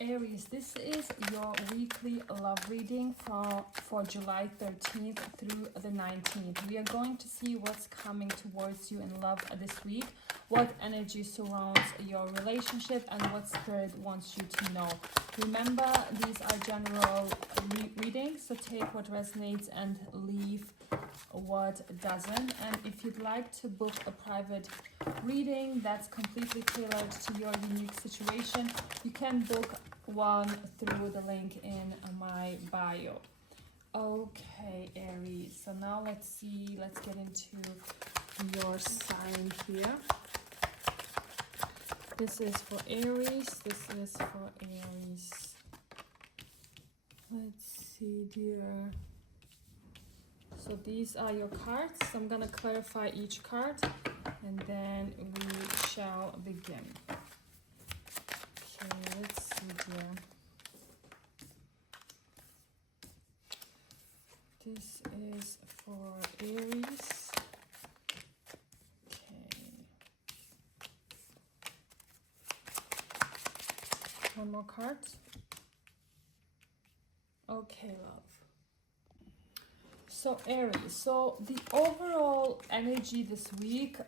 Aries, this is your weekly love reading for July 13th through the 19th. We are going to see what's coming towards you in love this week, what energy surrounds your relationship, and what Spirit wants you to know. Remember, these are general readings, so take what resonates and leave what doesn't. And if you'd like to book a private reading that's completely tailored to your unique situation, you can book one through the link in my bio. Okay, Aries, so now let's get into your sign here. This is for Aries. Let's see, dear. So these are your cards. So I'm gonna clarify each card and then we shall begin. Okay, let's see, dear. This is for Aries. One more card. Okay, love. So Aries, so the overall energy this week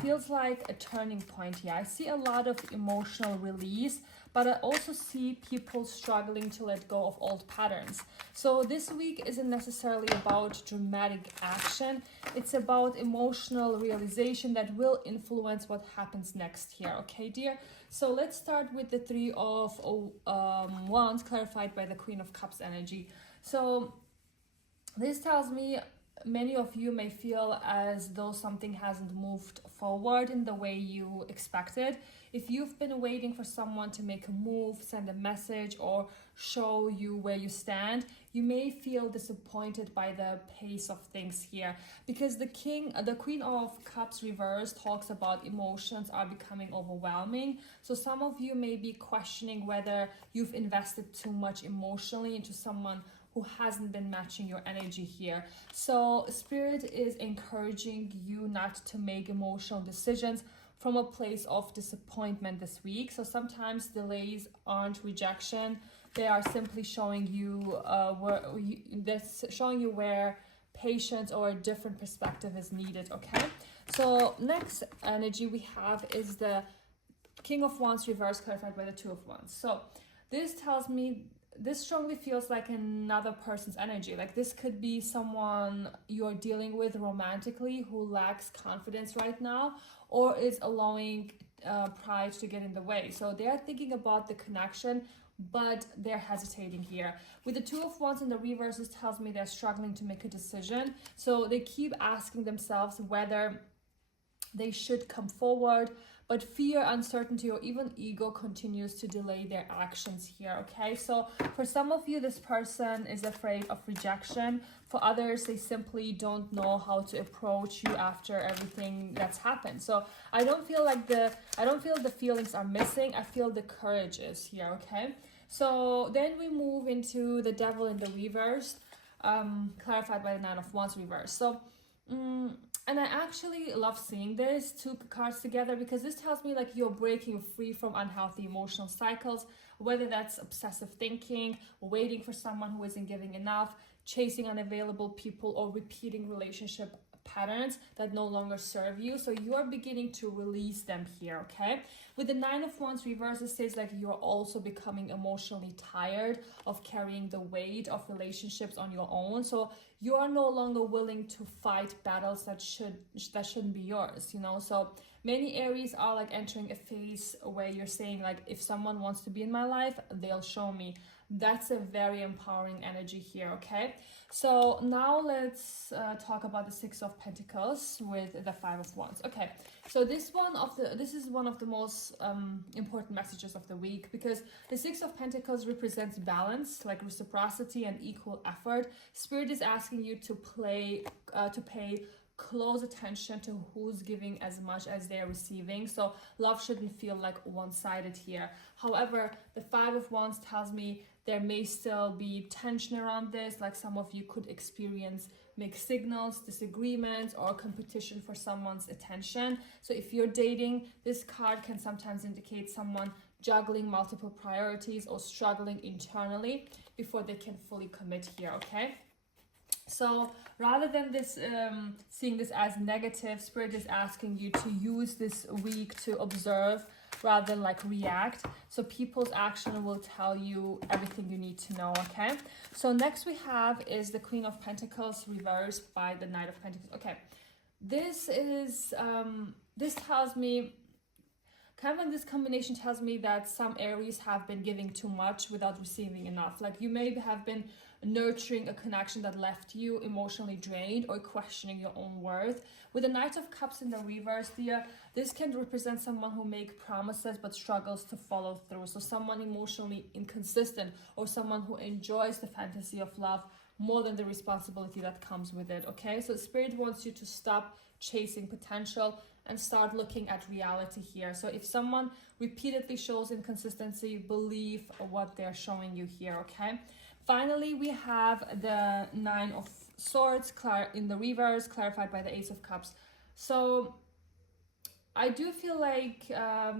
feels like a turning point here. I see a lot of emotional release, but I also see people struggling to let go of old patterns. So this week isn't necessarily about dramatic action. It's about emotional realization that will influence what happens next here. Okay, dear? So let's start with the Three of Wands, clarified by the Queen of Cups energy. So this tells me many of you may feel as though something hasn't moved forward in the way you expected. If you've been waiting for someone to make a move, send a message, or show you where you stand, you may feel disappointed by the pace of things here, because the Queen of Cups reverse talks about emotions are becoming overwhelming. So some of you may be questioning whether you've invested too much emotionally into someone who hasn't been matching your energy here. So Spirit is encouraging you not to make emotional decisions from a place of disappointment this week. So sometimes delays aren't rejection. They are simply showing you where patience or a different perspective is needed, okay? So next energy we have is the King of Wands reverse, clarified by the Two of Wands. So this tells me, this strongly feels like another person's energy. Like this could be someone you're dealing with romantically who lacks confidence right now, or is allowing pride to get in the way. So they are thinking about the connection, but they're hesitating here. With the Two of Wands in the reverse, this tells me they're struggling to make a decision. So they keep asking themselves whether they should come forward, but fear, uncertainty, or even ego continues to delay their actions here, okay? So for some of you, this person is afraid of rejection. For others, they simply don't know how to approach you after everything that's happened. So I don't feel the feelings are missing. I feel the courage is here, okay? So then we move into the Devil in the reverse, clarified by the Nine of Wands reverse. So and I actually love seeing this two cards together, because this tells me like you're breaking free from unhealthy emotional cycles, whether that's obsessive thinking, waiting for someone who isn't giving enough, chasing unavailable people, or repeating relationship patterns that no longer serve you. So you are beginning to release them here, okay? With the Nine of Wands reverse, it says like you're also becoming emotionally tired of carrying the weight of relationships on your own. So you are no longer willing to fight battles that shouldn't be yours, you know? So many Aries are like entering a phase where you're saying like, if someone wants to be in my life, they'll show me. That's a very empowering energy here, okay? So now let's talk about the Six of Pentacles with the Five of Wands. Okay, so this is one of the most important messages of the week, because the Six of Pentacles represents balance, like reciprocity and equal effort. Spirit is asking you to pay close attention to who's giving as much as they're receiving. So love shouldn't feel like one-sided here. However, the Five of Wands tells me there may still be tension around this, like some of you could experience mixed signals, disagreements, or competition for someone's attention. So if you're dating, this card can sometimes indicate someone juggling multiple priorities or struggling internally before they can fully commit here, okay? So rather than this seeing this as negative, Spirit is asking you to use this week to observe rather than like react. So people's action will tell you everything you need to know, okay? So next we have is the Queen of Pentacles reversed by the Knight of Pentacles. Okay, this is this tells me, kind of this combination tells me that some Aries have been giving too much without receiving enough. Like you may have been nurturing a connection that left you emotionally drained or questioning your own worth. With the Knight of Cups in the reverse here, this can represent someone who makes promises but struggles to follow through. So someone emotionally inconsistent, or someone who enjoys the fantasy of love more than the responsibility that comes with it, okay? So Spirit wants you to stop chasing potential and start looking at reality here. So if someone repeatedly shows inconsistency, believe what they're showing you here, okay? Finally, we have the Nine of Swords in the reverse, clarified by the Ace of Cups. So I do feel like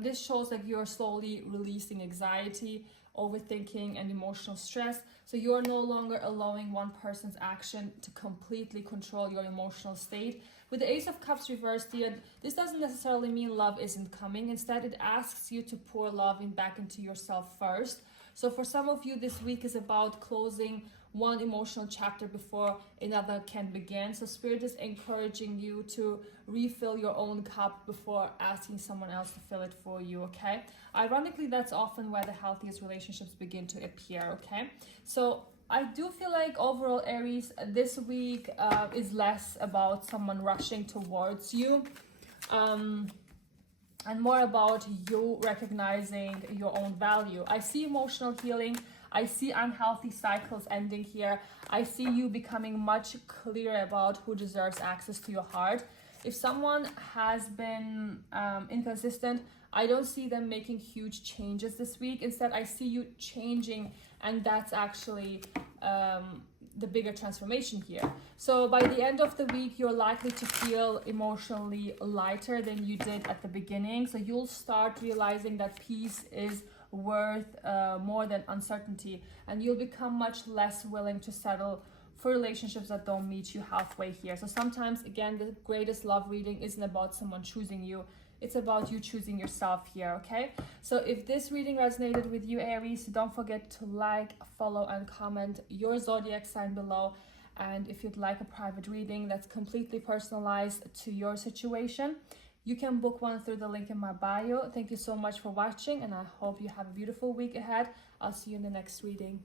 this shows that you're slowly releasing anxiety, overthinking, and emotional stress. So you're no longer allowing one person's action to completely control your emotional state. With the Ace of Cups reversed here, this doesn't necessarily mean love isn't coming. Instead, it asks you to pour love back into yourself first. So for some of you, this week is about closing one emotional chapter before another can begin. So Spirit is encouraging you to refill your own cup before asking someone else to fill it for you, okay? Ironically, that's often where the healthiest relationships begin to appear, okay? So I do feel like overall, Aries, this week is less about someone rushing towards you. And more about you recognizing your own value. I see emotional healing. I see unhealthy cycles ending here. I see you becoming much clearer about who deserves access to your heart. If someone has been inconsistent, I don't see them making huge changes this week. Instead, I see you changing, and that's actually the bigger transformation here. So by the end of the week, you're likely to feel emotionally lighter than you did at the beginning. So you'll start realizing that peace is worth more than uncertainty, and you'll become much less willing to settle for relationships that don't meet you halfway here. So sometimes, again, the greatest love reading isn't about someone choosing you. It's about you choosing yourself here, okay? So if this reading resonated with you, Aries, don't forget to like, follow, and comment your zodiac sign below. And if you'd like a private reading that's completely personalized to your situation, you can book one through the link in my bio. Thank you so much for watching, and I hope you have a beautiful week ahead. I'll see you in the next reading.